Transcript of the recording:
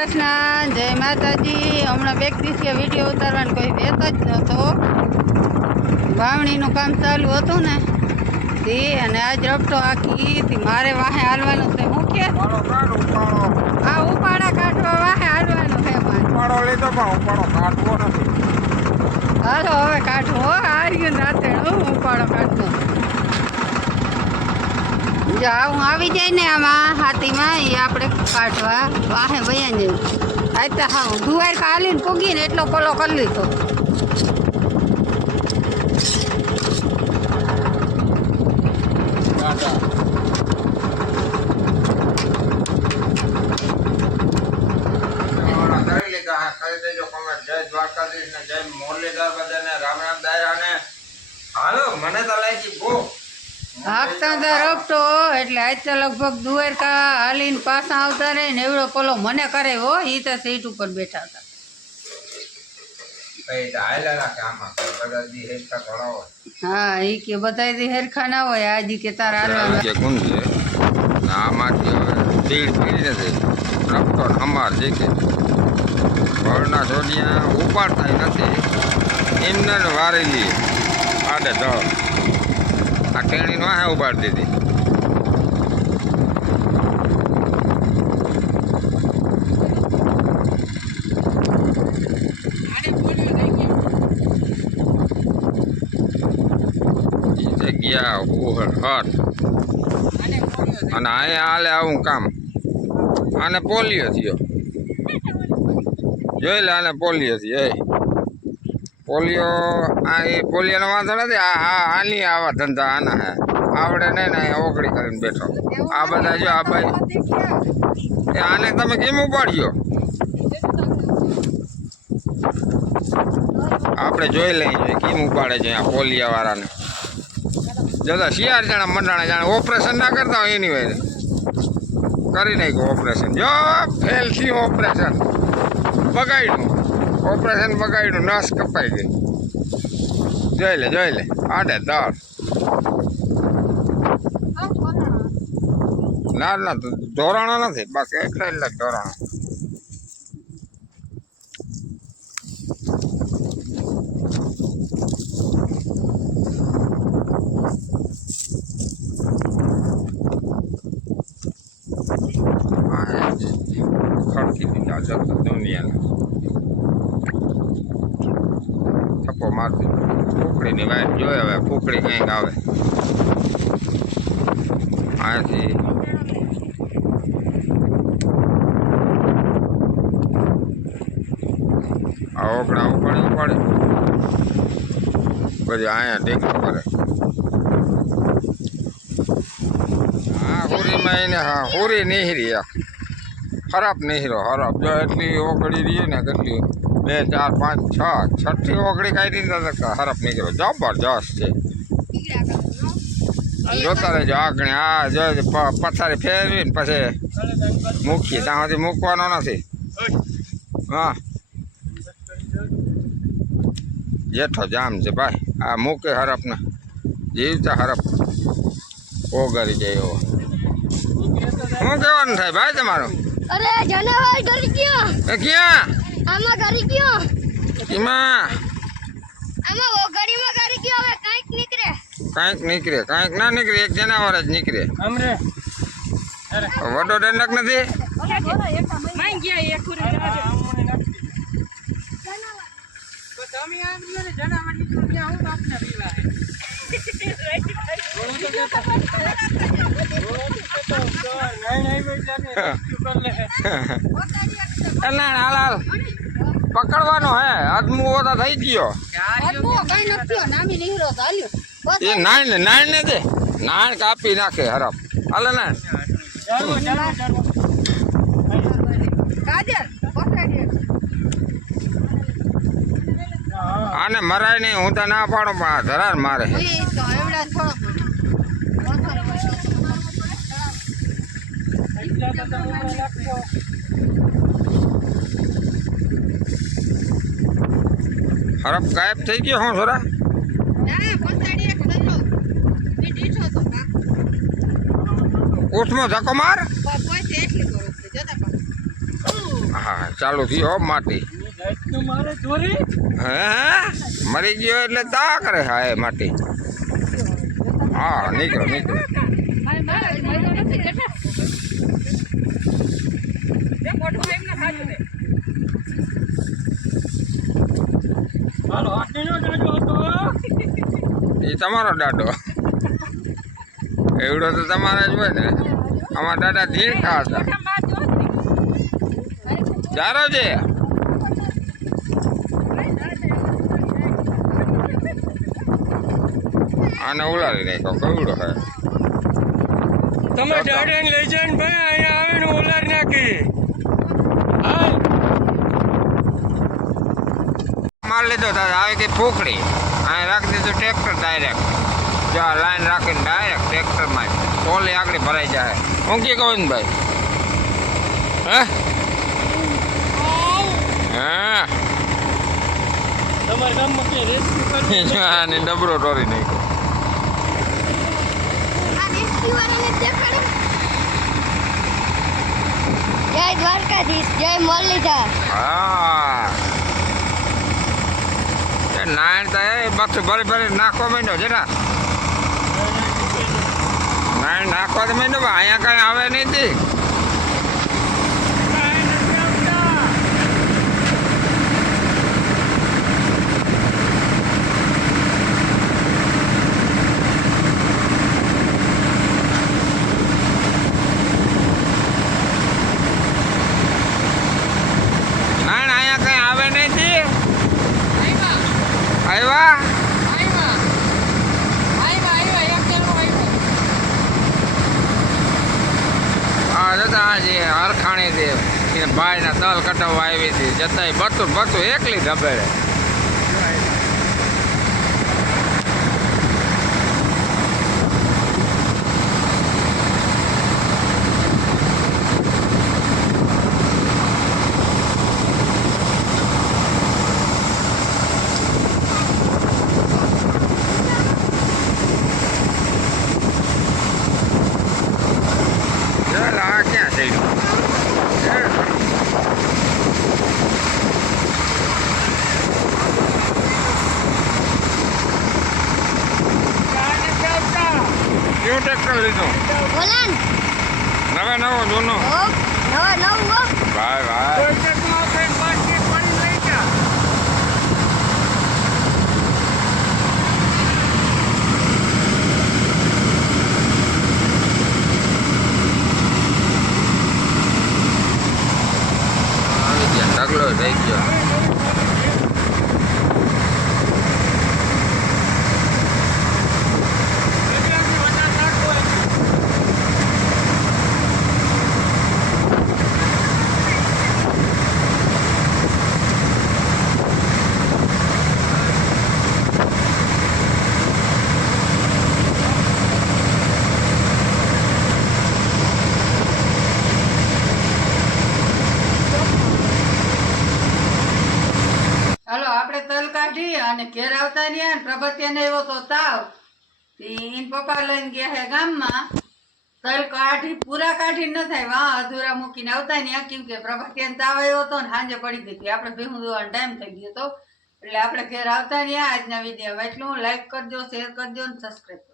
કૃષ્ણ જય માતાજી. હમણાં બે દિવસીય વીડિયો ઉતારવાનો કોઈ વેત જ નહોતો વાવણીનું કામ ચાલુ હતું ને તે અને આજ રપટો આખી મારે વાહે હાલવાનું છે. હું કે? આ ઉપાડા કાઢવા વાહે હાલવાનું છે ઉપાડો લીધો પણ ઉપાડો કાઢવો નથી. હાલો હવે કાઢવો. ને રાતે હું ઉપાડો કાઢતો. જો હું આવી જાય ને આમાં હાથીમાં એ આપણે કાઢવા વાહે ભયા જઈએ. આજ તો હા દુવાર કાલીને પૂગીને એટલો પલો કરી લીધો. દ્વારકાધીશ ને જય મોરલીધર બધાને, રામ રામ દાયા ને હાલો, મને તો લાગી બહુ હાંકતા હતા રપટો એટલે આજ તો લગભગ દુવેરકા હાલીને પાછા આવતા રહે ને એવડો પલો મને કરે હો એ તો સીટ ઉપર બેઠા હતા. બધા દી હા એ કે બધાય હેરખા ના હોય આજે કે તારા હાલવાના જે કુંડ છે? આમાંથી હવે નથી. રફતો હમાર જે કે. ઘરના છોડિયા ઉપાડતા નથી. એમને ને વારી લઈએ આડે દળ. આ ટેણીનો હા ઉપાડી દીધી. જગ્યા ઉહળ હટ અને અહીંયા હાલે આવું કામ. આને પોલિયો થયો. જોઈ લે આને પોલિયો થયો પોલિયો આ એ પોલિયોનો વાંધો નથી. આ આ આની આવા ધંધા આના હે. આવડે નહીં ને ઓગળી કરીને બેઠો. આ બધા જો આ ભાઈ. એ આને તમે કેમ ઉપાડ્યો? આપણે જોઈ લઈએ કેમ ઉપાડે છે આ પોલિયા વાળાને જતા શિયાળ જાણે મંડાણા જાણે ઓપરેશન ના કરતા હોય એની વાય કરી નાખ્યું ઓપરેશન. જો ફેલ થયું ઓપરેશન. બગાડ્યું. ઓપરેશન બગાડ્યું નસ કપાઈ ગઈ. જોઈ લે જોઈ લે આડે દાળ ના ના ધોરણો નથી બાકી એટલે એટલે ધોરણો આ ખડકી દીધા જતો દુનિયાને થપ્પો મારતી ફૂકડીની વાઈટ જોઈએ હવે ફૂકડી કંઈક આવે અહીંયાથી આ ઓગણા ઉપાડી ઉપાડે પછી અહીંયા ટેકલું કરે હા, હુરીમાં એને, હા, હુરી નીહરી એક ખરાબ નીહરો, ખરાબ. જો એટલી ઓગળી રહી ને કેટલી બે ચાર પાંચ છ છઠ્ઠી ઓગળી કાઢી ને તો હરફ નીકળ્યો. જબરજસ્ત છે. જોતા રહેજો આગળ આ જો પ- પથારી ફેરવી ને પછી મૂકીએ. ત્યાં સુધી મૂકવાનો નથી. હા. જેઠો જામ છે ભાઈ. આ મૂકે હરફને. જીવતા હરફ ઓગળી જાય એવો. શું કહેવાનું થાય ભાઈ તમારું? અરે જનાવર કરી ગયો. એ ક્યાં? આમાં કરી ગયો. એમાં? આમાં ઓગળીમાં કરી ગયો હવે કાંઈક નીકળે. કાંઈક નીકળે કાંઈક ના નીકળે એક જનાવર જ નીકળે. વડો દંડક નથી? એટલે હાલ હાલ પકડવાનો હે અધમુઓ તો થઈ ગયો. અદમો કઈ નથી થયો નામી નીકળો તો થઈ ગયો એ નાણ ને નાણ ને દે. નાણ કાપી નાખે હરફ હાલે નાણ આને મરાય નહીં હું તો ના પાડું પણ આ ધરાર મારે. Thank તો એવડા થોડો હરફ ગાયબ થઈ ગયો હું છોરા ના પસાડી એક દલ્લો એ દીઠો તો કા ઉઠમાં ધક્કો માર કોઈ એટલી કરો જતા પણ હા હા ચાલુ થયો હો માટી હે મરી ગયો એટલે તા કરે હા એ માટી હા નીકળો નીકળો એ તમારો દાડો. એવડો તો તમારે જ હોય ને. અમારા દાદા ધીરખા હતા ચારો છે આને ઉલાડી તો કવડો હે. તમે દાડે લઈ જાય ભાઈ અહીંયા આવીને ઓલાર નાખી. માર લીધો તો આવી ગઈ ફૂકડી. અહીં રાખી દીધું ટ્રેક્ટર ડાયરેક્ટ જો આ લાઈન રાખીને ડાયરેક્ટ ટ્રેક્ટરમાં ટોલી આગળ ભરાઈ જાય. ઊંઘી ગોવિંદભાઈ ભાઈ? હા? તમારા ગામમાં કે રેસ્ક્યુ કરવું આને ડબરો ટોરી નાખ્યો. આ રેસ્ક્યુ વાળાને દેખાડો. જય દ્વારકાધીશ જય મોરલીધા હા. નાયણ તો એ બસ ભરી ભરી નાખવા માંડ્યો છે ને. નાયણ નાખવા તો પણ અહીંયા કઈ આવે નહીં તી નાયણ અહીંયા કઈ આવે નહીં તી આવ્યા હા જતા આજે હરખાણી દે એ ભાઈના દલ કટાવવા આવી હતી જતાય બતું બતું એકલી ધબેડે ચાલ આ ક્યાં થઈ બોલાન નવે નવો જૂનો. નવા નવું ભાઈ ભાઈ આવી ગયા ઢગલો થઈ ગયો હાલો આપણે તલ કાઢી અને ઘેર આવતા રહ્યા ને પ્રભાતિયાને એવો તો તાવ એન પપ્પા લઈને ગયા હે ગામમાં, તલ કાઢી, પૂરા કાઢી ન થાય. વા અધૂરા મૂકીને આવતા ને કેમ કે પ્રભાતિયાને તાવ આવ્યો હતો ને સાંજે પડી ગઈ હતી. આપણે ભેહું દોવાનો ટાઈમ થઈ ગયો હતો. એટલે આપણે ઘેર આવતા રહ્યા. આજના વીડિયો એટલું. લાઈક કરજો શેર કરજો ને સબસ્ક્રાઈબ